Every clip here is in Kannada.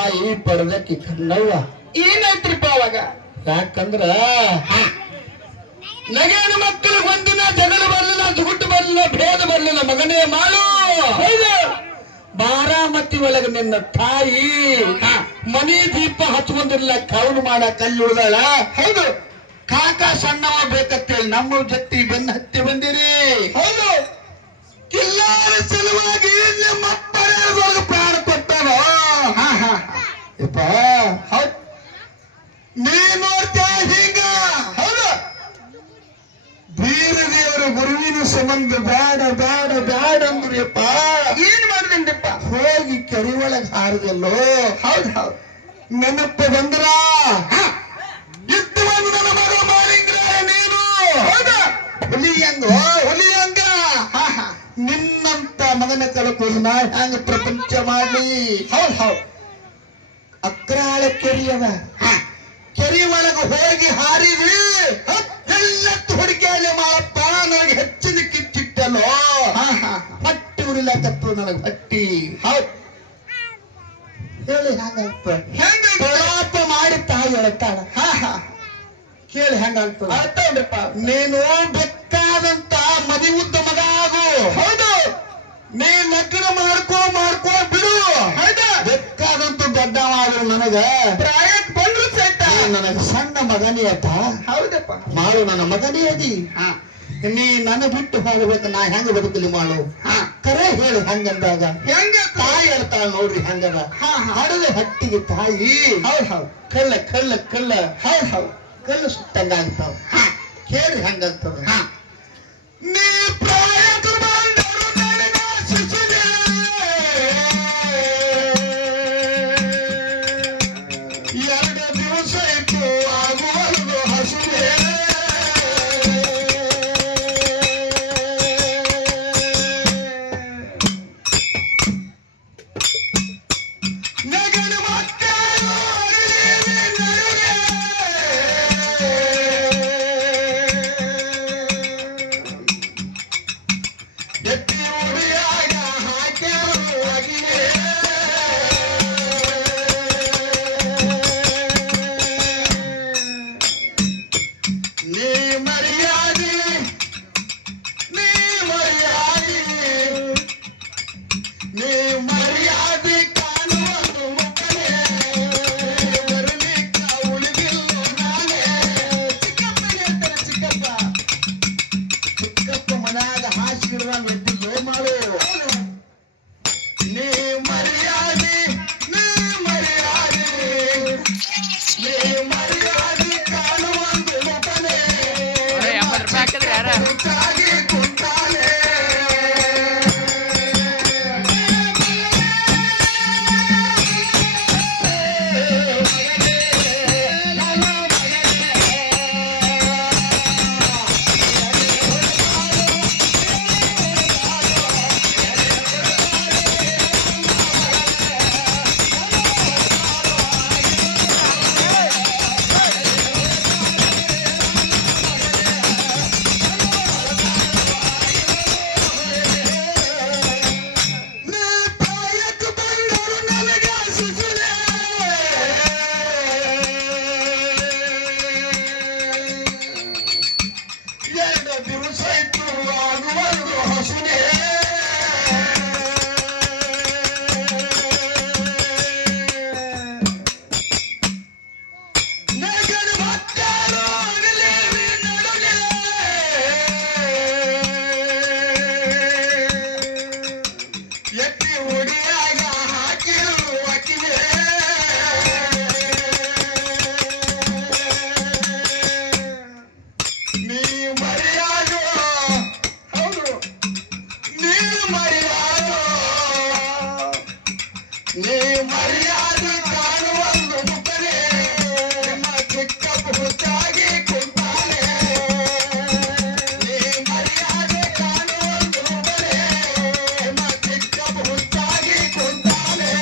ತಾಯಿ ಪಡೆದಕ್ಕಿ ಕಣ್ಣವ್ವ. ಏನಾಯ್ತ್ರಿಪ್ಪ ಅವಾಗ? ಯಾಕಂದ್ರ ನಗೇನ ಮಕ್ಕಳಿಗೆ ಒಂದಿನ ಜಗಳ ಬರ್ಲಿಲ್ಲ, ದುಗುಟ್ಟು ಬರ್ಲಿಲ್ಲ, ಭೇದ ಬರ್ಲಿಲ್ಲ. ಮಗನೇ ಮಾಡು, ಬಾರಾಮತಿ ಒಳಗೆ ನಿನ್ನ ತಾಯಿ ಮನಿ ದೀಪ ಹಚ್ಕೊಂಡಿರ್ಲ, ಕವನು ಮಾಡ ಕಲ್ಲು ಉಳ್ದಾಳ. ಹೌದು. ಕಾಕ ಸಣ್ಣವ ಬೇಕತ್ತೇಳಿ ನಮ್ಮ ಜೊತೆ ಬೆನ್ನ ಹತ್ತಿ ಬಂದಿರಿ. ಹೌದು. ಕಿಲ್ಲಾರ ಸಲುವಾಗಿ ನಿಮ್ಮಪ್ಪರೊಳಗೆ ಪ್ರಾಣ ಕೊಟ್ಟವ. ಯಪ್ಪ ಹೌದು. ನೀ ನೋಡ್ತಾ ಹಿಂಗ. ಹೌದು. ಬೀರ ದೇವರ ಗುರುವಿನ ಸಂಬಂಧ ಬ್ಯಾಡ ಬ್ಯಾಡ ಬ್ಯಾಡ ಅಂದ್ರಿಯಪ್ಪ. ಏನ್ ಮಾಡಿದ್ರಿಪ್ಪ? ಹೋಗಿ ಕೆರೆ ಒಳಗೆ ಹಾರದಲ್ಲೋ. ಹೌದು ಹೌದು. ನೆನಪು ಬಂದ್ರ ಇತ್ತು ಒಂದು ನನ್ನ ಮಗ ಮಾಲಿಂಗ್ರ ನೀನು. ಹೌದಾ? ಹುಲಿ ಹಂಗ ಹುಲಿ ಹಂಗ. ನಿನ್ನಂತ ಮಗನ ಕಳ್ಕೊಂಡು ನಾ ಹ್ಯಾಂಗ ಪ್ರಪಂಚ ಮಾಡ್ಲಿ. ಹೌದು ಹೌದು. ಅಕ್ರಾಳ ಕೆರಿಯವ ಕೆರಿ ಒಳಗೆ ಹೋಗಿ ಹಾರಿದ್ವಿ. ಎಲ್ಲತ್ತು ಹುಡುಕಿಯಲ್ಲಿ ಮಾಡಪ್ಪ ನನಗೆ ಹೆಚ್ಚಿನ ಕಿಚ್ಚಿಟ್ಟಲ್ಲೋ. ಹೊಟ್ಟಿ ಉರಿಲಕತ್ತು ನನಗೆ ಹೊಟ್ಟಿ. ಹೌದು. ಹೇಳಿ ಹ್ಯಾಂಗಪ್ಪ ಹೆಂಗ ಪ್ರಲಾಪ ಮಾಡಿ ತಾಯಿ ಹೇಳ್ತಾಳ. ಕೇಳಿ ಹೆಂಗಾಗ್ತದ ಅರ್ಥಪ್ಪ. ನೀನು ಬೇಕಾದಂತ ಮದಿ ಉದ್ದ ಮಗ ಆಗು. ಹೌದು. ನೀ ಲಗ್ನ ಮಾಡ್ಕೋ ಬಿಡು. ಹೌದಾ? ಬೇಕಾದಂತ ದೊಡ್ಡವಾದ್ರು ನನಗ ಪ್ರಾಯಕ್ಕೆ ಬಂದ್ರು ಸಹಿತ ನನಗ ಸಣ್ಣ ಮಗನೇ ಅತ್ತ. ಹೌದಪ್ಪ. ಮಾಡು ನನ್ನ ಮಗನೇ ಅದಿ. ನೀ ನನ್ನ ಬಿಟ್ಟು ಹೋಗ್ಬೇಕು, ನಾ ಹೆಂಗ ಬದುಕಲಿ ಮಾಡು. ಕರೆ ಹೇಳಿ ಹಂಗಂದಾಗ ಹೆಂಗ ತಾಯಿ ಹೇಳ್ತಾಳ ನೋಡ್ರಿ ಹಂಗದ. ಹಡದ ಹಟ್ಟಿಗೆ ತಾಯಿ. ಹೌದು ಹೌದು. ಕಳ್ಳ ಕಳ್ಳ ಕಳ್ಳ ಹೌದು ಹೌದು. ಕಲ್ಲು ಸುಟ್ಟಂಗ ಆಗ್ತಾವ. ಕೇಳಿ ಹಂಗಂತದ. ನೀ ಪ್ರಾಯಕ್ಕೆ ಬಂದರು ನನಗ ಶಿಶುವೆ. ಎರಡು ದಿವಸ ಇತ್ತು ಆಗುವುದು ಹಸುವೆ. ನಗನ ಮಕ್ಕಳು ಅರಿವಿ ನಡುವೆ. ಎತ್ತಿ ಉಡಿಯಾಗ ಹಾಕ್ಯಾರು ಅಗಿಲೆ. ನೀ ಮರ್ಯಾದೆ ನೀ ಮರ್ಯಾದೆ ನೀ ಮರ್ಯಾದೆ ಕಾಣುವುದು ಮಕ್ಕಳೇ. ಬರಲಿಕ್ಕ ಉಳಿದಿಲ್ಲ ನಾನೇ. ಚಿಕ್ಕಪ್ಪ ಹೇಳ್ತಾರೆ ಚಿಕ್ಕಪ್ಪ ಮನ್ಯಾಗ ಹಾಸಿಗಿಡ್ದಂಗ ಎದ್ದಿಲ್ಲೋ ಮಾಡು. ನೀ ಮರ್ಯಾದೆ ನೀ ಮರ್ಯಾದೆ ನೀ ಮರ್ಯಾದೆ ಕಾಣುವಂದು ಮಕ್ಕಳೇ. ಕುಂತಾಗಿ ಕುಂತಾಲೆ. ಎರಡು ದಿವಸ ಇತ್ತು ಆಗುವುದು ಹಸುವೆ. ನಗನ ಮಕ್ಕಳು ಅಗಲೇವಿ ನಡುವೆ. ಎತ್ತಿ ಉಡಿಯಾಗ ಹಾಕಿರು ಅಕ್ಕಿವೆ. ನೀ ಮರ್ಯಾದೋ. ಹೌದು. ನೀ ಮರ್ಯಾದೋ. ನೀ ಮರ್ಯಾದೆ ಕಾಣುವಂದು ಮುಖರೇ. ನಿಮ್ಮ ಚಿಕ್ಕಪ್ಪ ಹುಚ್ಚಾಗಿ ಕುಂತಾಲೆ. ನೀ ಮರ್ಯಾದೆ ಕಾಣುವಂದು ಮುಖರೇ. ನಿಮ್ಮ ಚಿಕ್ಕಪ್ಪ ಹುಚ್ಚಾಗಿ ಕುಂತಾಲೆ.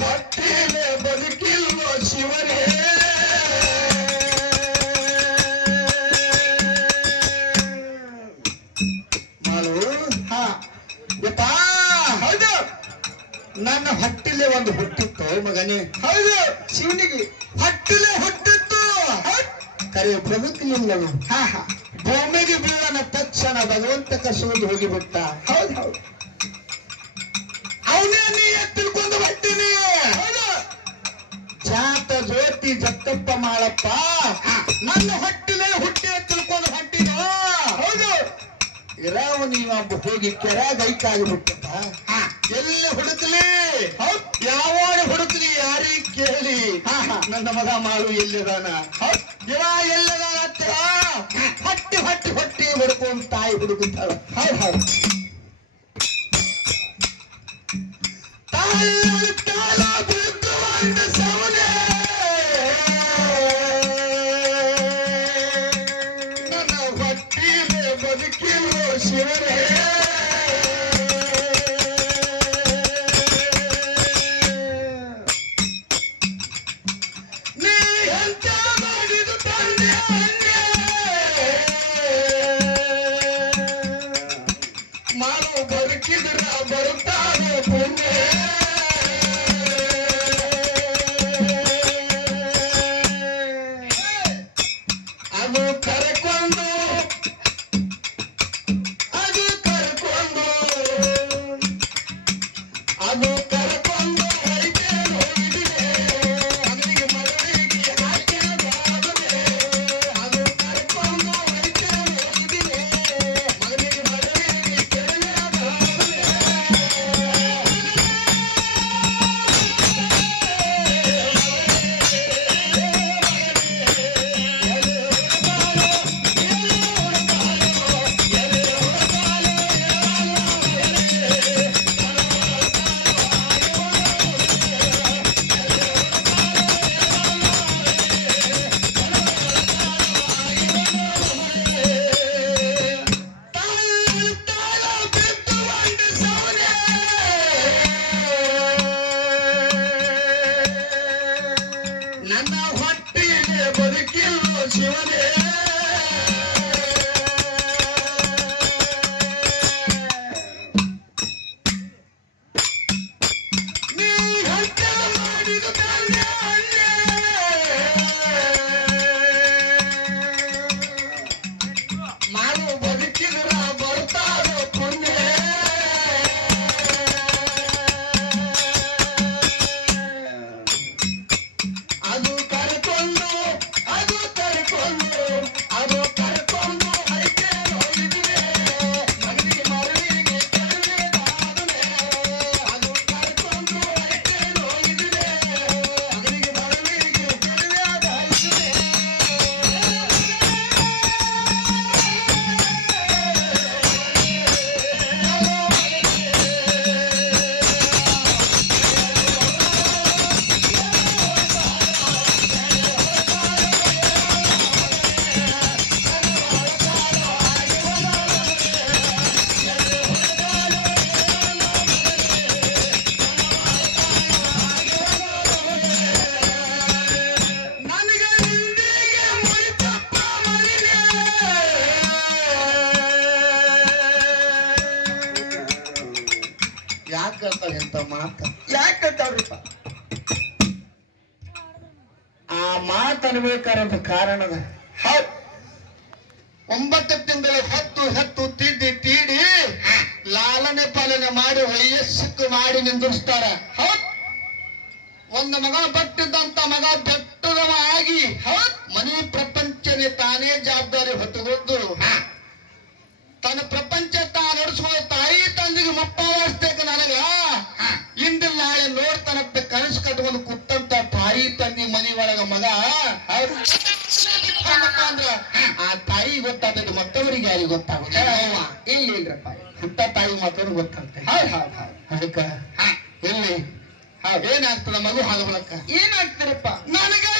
ಹೊಟ್ಟೆಲೆ ಬದುಕಿಲ್ಲ ಶಿವನೇ ಮಾಡು ಯಪ್ಪಾ ಹೌದು ನನ್ನ ಹೊಟ್ಟಿಲೆ ಒಂದು ಹುಟ್ಟಿತ್ತು ಮಗನೇ ಹೌದು ಶಿವನಿಗೆ ಹೊಟ್ಟಿಲೆ ಹುಟ್ಟಿತ್ತು ಕರೆ ಬದುಕಲಿಲ್ಲ ಭೂಮಿಗೆ ಬೀಳನ ತಕ್ಷಣ ಭಗವಂತ ಕಸುವುದು ಹೋಗಿಬಿಟ್ಟ ಹೌದು ಹೌದು ಅವನೇ ನೀ ತಿಳ್ಕೊಂಡು ಬರ್ತೀನಿ ಹೌದು ಜಾತ ಜ್ಯೋತಿ ಜಕ್ಕಪ್ಪ ಮಾಳಪ್ಪ ನನ್ನ ಹೊಟ್ಟಿಲೆ ಹುಟ್ಟಿ ತಿಳ್ಕೊಂಡು ಹೊಟ್ಟಿನ ಹೌದು ಇರಾವ ನೀವೊಬ್ಬ ಹೋಗಿ ಕೆರೆಯಾಗ ಐಕಾಗಿಬಿಟ್ಟಪ್ಪ ಎಲ್ಲಿ ಹುಡುಕ್ಲಿ ಯಾವಾಗ ಹುಡುಕ್ಲಿ ಯಾರಿಗೆ ಕೇಳಿ ನನ್ನ ಮಗ ಮಾಡು ಎಲ್ಲಿದಾನ ಇವ ಎಲ್ಲಿದಾನ ಹತ್ತಿರ ಹೊಟ್ಟಿ ಹೊಟ್ಟಿ ಹೊಟ್ಟಿ ಹುಡುಕೊಂಡ್ ತಾಯಿ ಹುಡುಕುತ್ತಾಳ ಹೌದು ತಾಯಿ ಕಾಲ ಬಿದ್ದು ಬಂದ ಸವನೆ ನನ್ನ ಹೊಟ್ಟಿಲೆ ಬದುಕಿರೋ ಶಿವನೇ ನೀ ಎಂತ ಮಾಡಿದು ತಂದೆ ಮಾಡು ಬದುಕಿದ್ರ ಬರುತ್ತಾನೆ ಪುಣ್ಯ ಅದು ಕರ್ಕೊಂಡು ಅದು ಕರ್ಕೊಂಡು ಅದು ಕರ್ಕೊಂಡು ಹೊಯ್ತೇನು ಹೋಗಿದಿದೆ ಅವನಿಗೆ ಮಗಳಿಗೆ ಹಾಕಿರಬಾರದೆ ಅದು ಕರ್ಕೊಂಡು ಹೊಯ್ತೇನು ಹೋಗಿದಿದೆ ಮಗನಿಗೆ ಮಗಳಿಗೆ ಕೆಡಲಾಗದೆ ನನ್ನ ಹೊಟ್ಟಿಗೆ ಬದುಕಿಲ್ಲ ಶಿವನೇ ನೀ ಹಂತ ಮಾಡಿದ ತಂದೆ ಮಾಡು ಬದುಕಿದ್ರ ಬರ್ತಾರೋ ಪುಣ್ಯ ಅದು ಕರ್ಕೊಂಡು ಅದು ಕರ್ಕೊಂಡು ಅದು ಕರ್ಕೊಂಡು ಐತೆ ಹೋಗಿದಿದೆ ಮಗನಿಗೆ ಮರಳಿಗೆ ಕಡಿಮೆದಾದನೆ ಅದು ಕರ್ಕೊಂಡು ಐತೆ ಹೋಗಿದಿದೆ ಮಗನಿಗೆ ಮರಳಿಗೆ ಕಡಿಮೆದಾಗಿದೆ ನನಗೆ ಇಂದಿಗೆ ಮುರಿತಪ್ಪ ಮರಿದೆ ಯಾಕೆ ಹೇಳ್ತಾಳೆ ಅಂತ ಮಾತ ಯಾಕೆ ಕೇಳ್ತಾವ್ರಿಪ್ಪ ಆ ಮಾತು ಅನ್ಬೇಕಾದಂತ ಕಾರಣದ ಹೌದು 9 ತಿಂಗಳು ಹೆತ್ತು ತಿದ್ದಿ ತೀಡಿ ಲಾಲನೆ ಪಾಲನೆ ಮಾಡಿ ವಯಸ್ಸಕ್ಕೆ ಮಾಡಿ ನಿಂದಿರ್ಸ್ತಾರ ಒಂದು ಮಗ ಪಟ್ಟಿದ್ದಂತ ಮಗ ಬೆಟ್ಟದವ ಆಗಿ ಮನೆ ಪ್ರಪಂಚನೇ ತಾನೇ ಜವಾಬ್ದಾರಿ ಹೊತ್ತುಕೊಂಡು ತನ್ನ ಪ್ರಪಂಚ ತಾ ನಡೆಸ್ಕೊಂಡು ತಾಯಿ ತಂದೆಗೆ ಮುಪ್ಪಾವಸ್ತೇಕ ನನಗ ಇಂದಿಲ್ಲ ನಾಳೆ ನೋಡ್ತಾನಂತ ಕನಸು ಕಟ್ಕೊಂಡು ಕುತ್ತಂತ ತಾಯಿ ತಂದೆ ಮನೆ ಒಳಗ ಮಗ ಅಂದ್ರ ಆ ತಾಯಿ ಗೊತ್ತಾಗ್ತದೆ ಮತ್ತವರಿಗೆ ಯಾರಿಗೆ ಗೊತ್ತಾಗುತ್ತೆ ಇಲ್ಲಪ್ಪ ಹುಟ್ಟ ತಾಯಿ ಮತ್ತವ್ರಿಗೆ ಗೊತ್ತಾಗ್ತದೆ ಹೌದು ಹೌದು ಹೌದು ಅದಕ್ಕ ಎಲ್ಲಿ ಏನಾಗ್ತದ ಮಗು ಹಾಲು ಬಳಕ ಏನಾಗ್ತಾರಪ್ಪ ನನಗೆ